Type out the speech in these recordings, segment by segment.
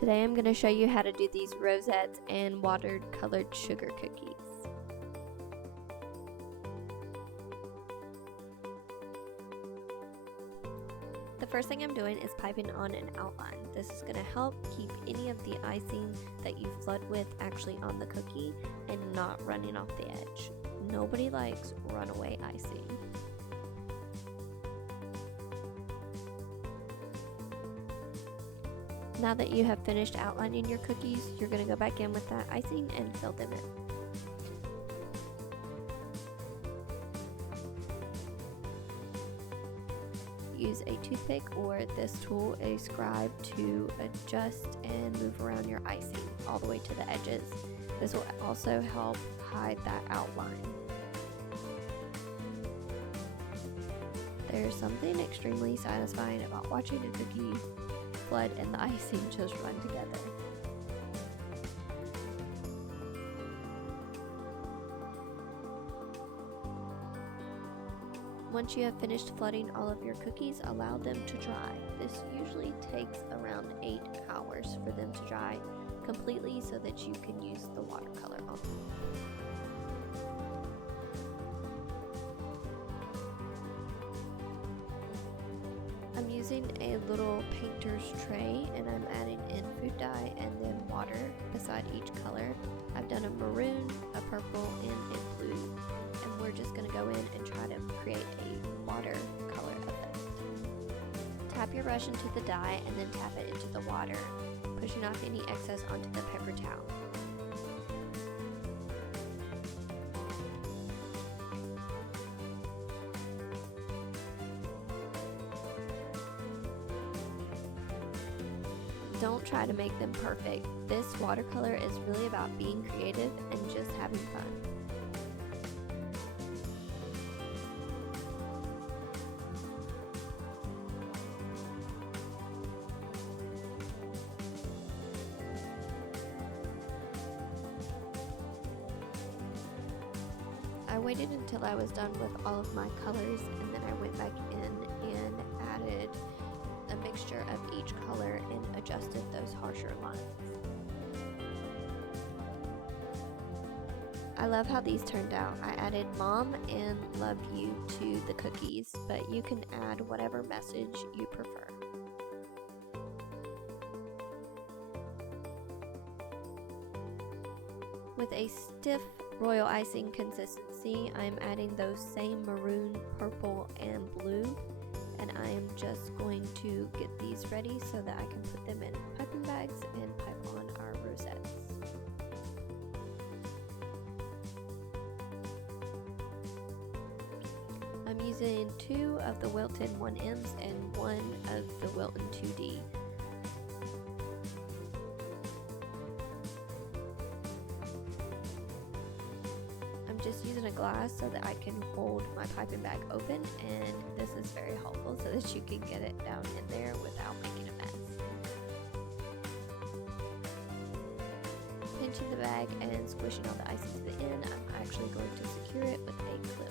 Today I'm going to show you how to do these rosettes and watered colored sugar cookies. The first thing I'm doing is piping on an outline. This is going to help keep any of the icing that you flood with actually on the cookie and not running off the edge. Nobody likes runaway icing. Now that you have finished outlining your cookies, you're going to go back in with that icing and fill them in. Use a toothpick or this tool, a scribe, to adjust and move around your icing all the way to the edges. This will also help hide that outline. There's something extremely satisfying about watching a cookie flood and the icing just run together. Once you have finished flooding all of your cookies, allow them to dry. This usually takes around 8 hours for them to dry completely so that you can use the watercolor on them. I'm using a little painter's tray and I'm adding in food dye and then water beside each color. I've done a maroon, a purple, and a blue, and we're just going to go in and try to create a watercolor effect. Tap your brush into the dye and then tap it into the water, pushing off any excess onto the paper towel. Don't try to make them perfect. This watercolor is really about being creative and just having fun. I waited until I was done with all of my colors and then I went back in and added a mixture of each color and adjusted those harsher lines. I love how these turned out. I added mom and love you to the cookies, but you can add whatever message you prefer. With a stiff royal icing consistency, I'm adding those same maroon, purple, and blue. And I am just going to get these ready so that I can put them in piping bags and pipe on our rosettes. I'm using 2 of the Wilton 1Ms and 1 of the Wilton 2D. Just using a glass so that I can hold my piping bag open, and this is very helpful so that you can get it down in there without making a mess. Pinching the bag and squishing all the icing to the end, I'm actually going to secure it with a clip.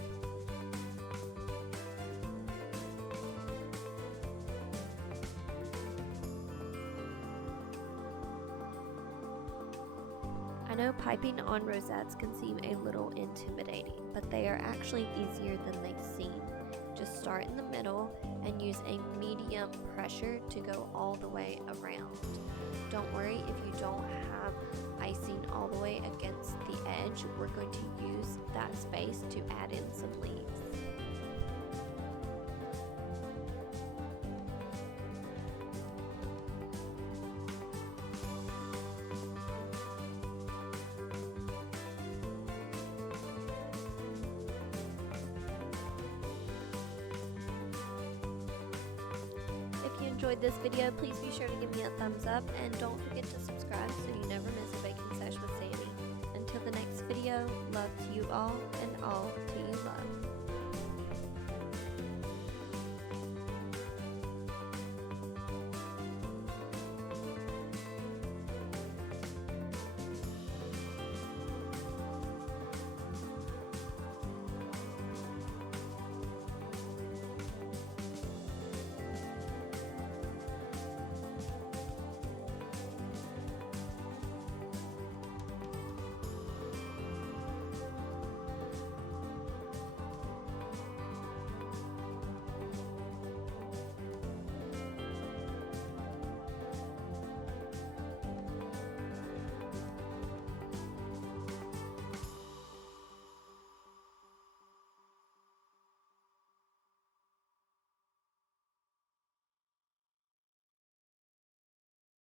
I know piping on rosettes can seem a little intimidating, but they are actually easier than they seem. Just start in the middle and use a medium pressure to go all the way around. Don't worry if you don't have icing all the way against the edge. We're going to use that space to add in some leaves. If you enjoyed this video, please be sure to give me a thumbs up and don't forget to subscribe so you never miss a baking sesh with Sammy. Until the next video, love to you all and all to you love.